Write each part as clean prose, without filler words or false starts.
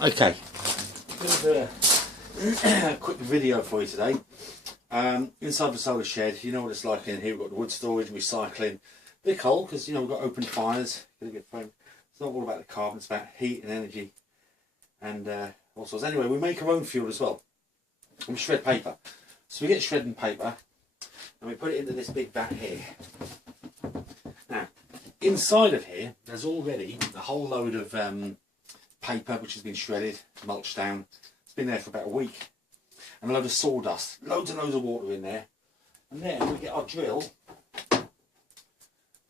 Okay, I'm going to do a quick video for you today. Inside the solar shed, you know what it's like in here. We've got the wood storage, recycling. Bit cold because, you know, we've got open fires. It's not all about the carbon, it's about heat and energy and all sorts. Anyway, we make our own fuel as well. And we shred paper. So we get shredding paper and we put it into this big vat here. Now, inside of here, there's already a whole load of paper which has been shredded, mulched down. It's been there for about a week. And a load of sawdust, loads and loads of water in there. And then we get our drill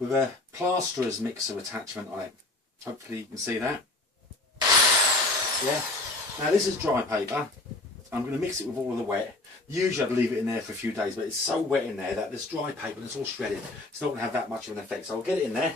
with a plasterer's mixer attachment on it. Hopefully you can see that. Yeah. Now this is dry paper. I'm going to mix it with all of the wet. Usually I'd leave it in there for a few days, but it's so wet in there that there's dry paper and it's all shredded. It's not going to have that much of an effect. So I'll get it in there.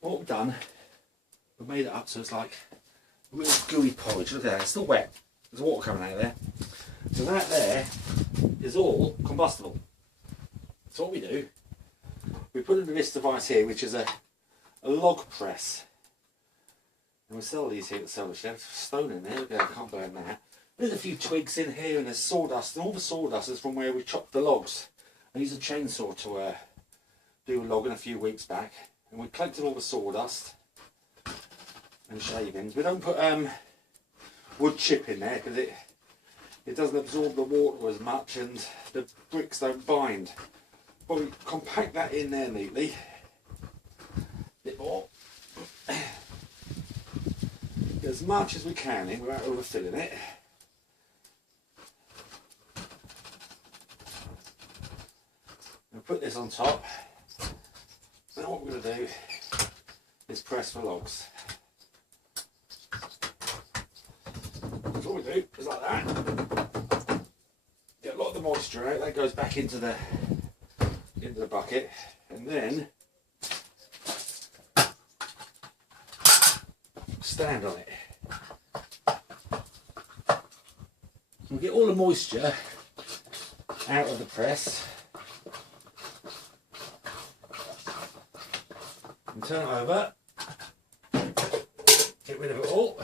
What we've done, we've made it up so it's like a real gooey porridge. Look at that, it's still wet. There's water coming out of there. So that there is all combustible. So what we do, we put it into this device here, which is a log press. And we sell these here at the Solar Shed. Stone in there, look at that, I can't burn that. There's a few twigs in here and there's sawdust, and all the sawdust is from where we chopped the logs. I used a chainsaw to do a logging a few weeks back. And we collected all the sawdust and shavings. We don't put wood chip in there because it doesn't absorb the water as much and the bricks don't bind. But we compact that in there neatly. A bit more. Get as much as we can in without overfilling it. We'll put this on top. Now what we're going to do is press for logs. So what we do is like that. Get a lot of the moisture out. That goes back into the bucket, and then stand on it. We'll get all the moisture out of the press. And turn it over, get rid of it all.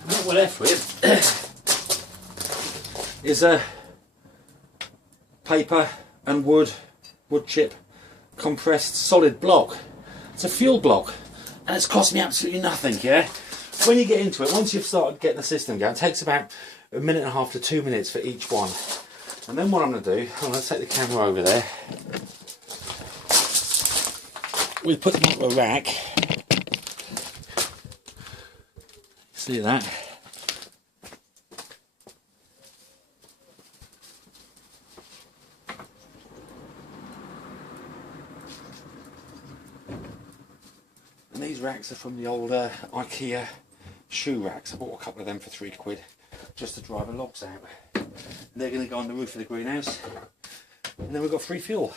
And what we're left with is a paper and wood chip compressed solid block. It's a fuel block and it's cost me absolutely nothing, yeah? When you get into it, once you've started getting the system going, it takes about 1.5 to 2 minutes for each one. And then what I'm going to do, I'm going to take the camera over there. We'll put them into a rack. See that? And these racks are from the old IKEA shoe racks. I bought a couple of them for £3 just to dry the logs out. And they're going to go on the roof of the greenhouse. And then we've got free fuel.